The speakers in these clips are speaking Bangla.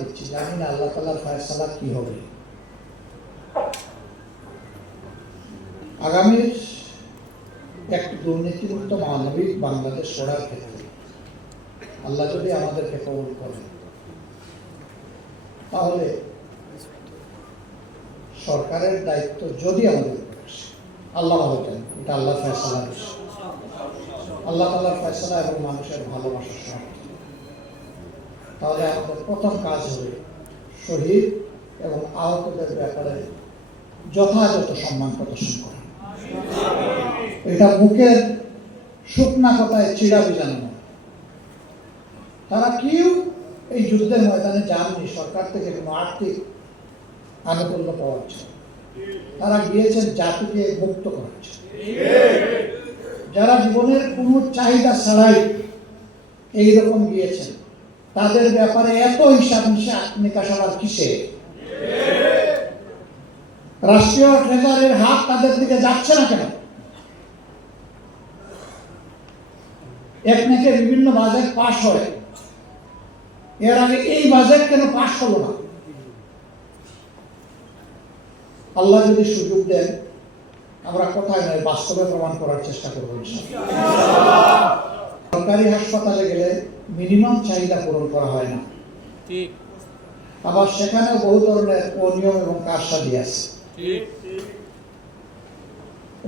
দিচ্ছি, জানি না আল্লাহ তাআলার ফয়সালা কি হবে। আগামী একটি দুর্নীতিমুক্ত মানবিক বাংলাদেশ গড়ার ক্ষেত্রে আল্লাহ যদি আমাদেরকে কবুল করে, তাহলে সরকারের দায়িত্ব যদি আমাদের আল্লাহ ভালো চান, এটা আল্লাহ ফয়সালা, আল্লাহ তাআলার ফয়সালা এবং মানুষের ভালোবাসার শর্ত, তাহলে আমাদের প্রথম কাজ হবে শহীদ এবং আহতদের ব্যাপারে যথাযথ সম্মান প্রদর্শন করা। এটা মুখের শুকনা কথায় চিড়া বিজানো। তারা কেউ এই যুদ্ধের ময়দানে যাননি সরকার থেকে কোনো আর্থিক আনুকূল্য পাওয়ার জন্য, তারা গিয়েছেন জাতিকে মুক্ত করার জন্য। যারা জীবনের কোনো চাহিদা ছাড়াই এইরকম গিয়েছেন, তাদের ব্যাপারে এত হিসাব নিকাশ আর কিসে? রাষ্ট্রীয় ট্রেজারের হাত তাদের দিকে যাচ্ছে না কেন? একদিকে বিভিন্ন বাজেট পাশ হয়, এর আগে এই বাজেট কেন পাশ হলো না? আল্লাহ যদি সুযোগ দেন, আমরা কোথায় নয় বাস্তবে প্রমাণ করার চেষ্টা করবো। সরকারি হাসপাতালে গেলে মিনিমাম চাহিদা পূরণ করা হয় না, আবার সেখানে বহু ধরনের অনিয়ম এবং কারসাজি আছে।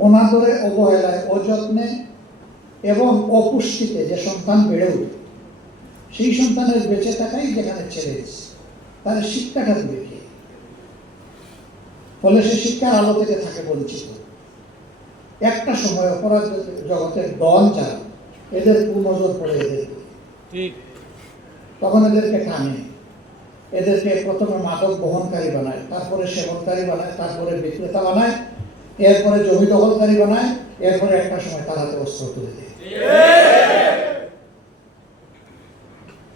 অনাদরে, অবহেলায়, অযত্নে এবং অপুষ্টিতে যে সন্তান বেড়ে উঠে, সেই সন্তানের বেঁচে থাকাই যেখানে ছেড়ে দিচ্ছে, তার শিক্ষাটা দিবে কে? ফলে সে শিক্ষার আলো থেকে থাকে বঞ্চিত। একটা সময় অপরাধ জগতের ডন যারা, এদের কুনজর পড়ে এদের, তখন এদেরকে টানে, এদেরকে প্রথমে মাদক বহনকারী বানায়, তারপরে সেবনকারী বানায়, তারপরে বিক্রেতা বানায়, এরপরে জমি দখলকারী বানায়, এরপরে একটা সময় তারাতে অস্ত্র তুলে দেয়।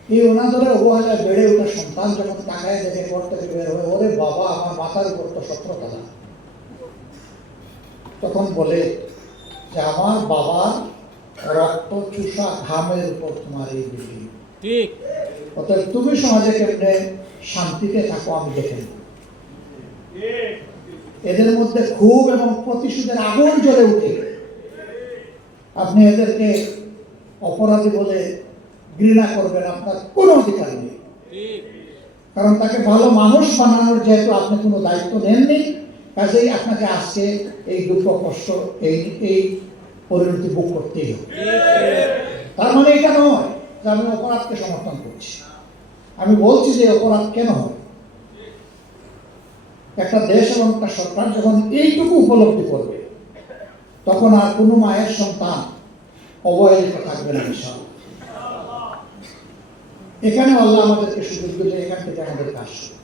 এই অনাদরে অবহেলায় বেড়ে ওঠা সন্তান যখন তাকায় দেখে ঘর থেকে বের হয়ে, ওরে বাবা, আমার মাথার উপর তো 17 তলা, তখন বলে যে আমার বাবার রক্ত চুষা ঘামের উপর তোমার এই বিল্ডিং। ঠিক, অতএব তুমি সমাজে কেমনে শান্তিতে থাকো আমি দেখে নেব। এদের মধ্যে ক্ষোভ এবং প্রতিশোধের আগুন জ্বলে উঠে। আপনি এদেরকে অপরাধী বলে ঘৃণা করবেন, আপনার কোনো অধিকার নেই, কারণ তাকে ভালো মানুষ বানানোর যেহেতু আপনি কোনো দায়িত্ব নেননি, কাজেই আপনাকে আজকে এই দুঃখ কষ্ট এই পরিণতি ভোগ করতেই হবে। তার মানে এটা নয় যে আমি অপরাধকে সমর্থন করছি। আমি বলছি যে অপরাধ কেন হয়। একটা দেশ এবং একটা সরকার যখন এইটুকু উপলব্ধি করবে, তখন আর কোনো মায়ের সন্তান অবহেলিত থাকবে না। এখানে আল্লাহ আমাদেরকে সুযোগ দিলে, এখান থেকে আমাদের কাজ শুরু।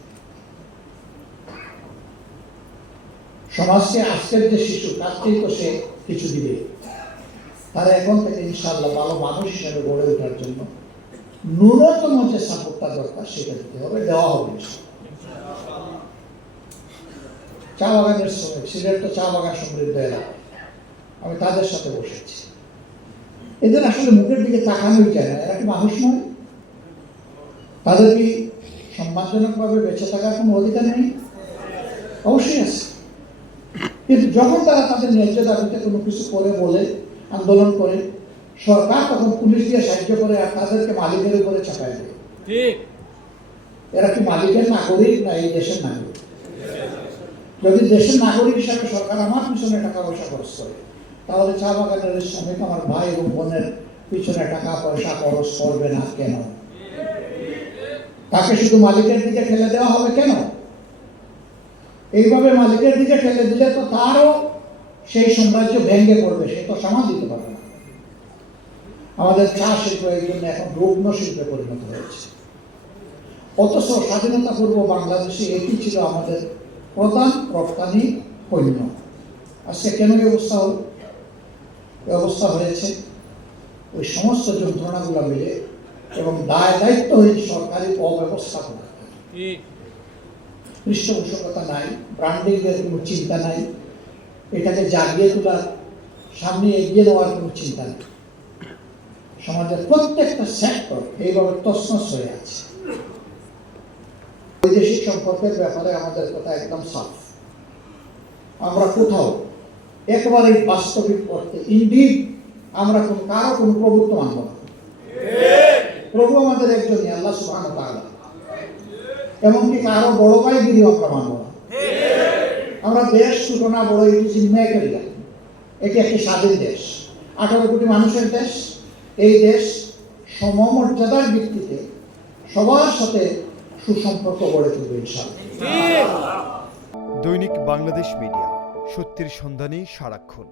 সমাজকে আজকের যে শিশু, তার থেকে তো সে কিছু দিবে। তারা এখন থেকে ইনশাআল্লাহ ভালো মানুষ হিসেবে গড়ে ওঠার জন্য ন্যূনতম যে সাপোর্টটা দরকার সেটা দিতে হবে, দেওয়া হবে। চা বাগানের শ্রমিক, সিলেট তো চা বাগান সমৃদ্ধ এলাকা, আমি তাদের সাথে বসেছি। এদের আসলে মুখের দিকে তাকানোই যায় না। এরা কি মানুষ নয়? তাদের কি সম্মানজনকভাবে বেঁচে থাকার কোনো অধিকার নেই? অবশ্যই আছে। কিন্তু যখন তারা তাদের ন্যায্য দাবিতে কোনো কিছু করে বলে, আন্দোলন করে, সরকার তখন পুলিশ দিয়ে সাহায্য করে আর তাদেরকে মালিকের উপরে চাপায় দেয়। এরা কি মালিকের নাগরিক না এই দেশের নাগরিক? যদি দেশের নাগরিক হিসাবে সরকার আমার পিছনে টাকা পয়সা খরচ করে, তাহলে চা বাগানের শ্রমিক আমার ভাই এবং বোনের পিছনে টাকা পয়সা খরচ করবে না কেন? তাকে শুধু মালিকের দিকে ঠেলে দেওয়া হবে কেন? এইভাবে মালিকের দিকে ঠেলে দিলে তো তারও সেই সাম্রাজ্য ভেঙে পড়বে, সে তো সামাল দিতে পারবে না। আমাদের চা শিল্প এই জন্য এখন রুগ্ন শিল্পে পরিণত হয়েছে। অথচ স্বাধীনতা পূর্ব বাংলাদেশে এটি ছিল আমাদের প্রধান রপ্তানি পণ্য। আজকে কেন এই অবস্থা হল? এই অবস্থা হয়েছে ওই সমস্ত যন্ত্রণাগুলো মিলে এবং দায়িত্বহীন সরকারি অব্যবস্থাপনা। পৃষ্ঠপোষকতা নাই, ব্র্যান্ডিং এর কোনো চিন্তা নাই, এটাকে জাগিয়ে তোলার, সামনে এগিয়ে নেওয়ার কোনো চিন্তা নেই। সমাজের প্রত্যেকটা সেক্টর এইভাবে তছনছ হয়ে আছে। বৈদেশিক সম্পর্কের ব্যাপারে আমাদের কথা একদম সাফ। আমরা কোথাও একেবারে বাস্তবিক অর্থে ইন্ডিড আমরা কারো কোনো প্রভুত্ব মানব না। প্রভু আমাদের একজনই, আল্লাহ সুবহানাহু ওয়া তাআলা। এমনকি কারো বড় ভাইগিরিও আমরা মানব না। আমরা দেশ ছোট না বড় এটি চিন্তা করি না। এটি একটি স্বাধীন দেশ, 18 কোটি মানুষের দেশ। এই দেশ সমমর্যাদার ভিত্তিতে সবার সাথে সুসম্পর্ক গড়ে তুলবে ইনশাআল্লাহ। দৈনিক বাংলাদেশ মিডিয়া, সত্যের সন্ধানে সারাক্ষণ।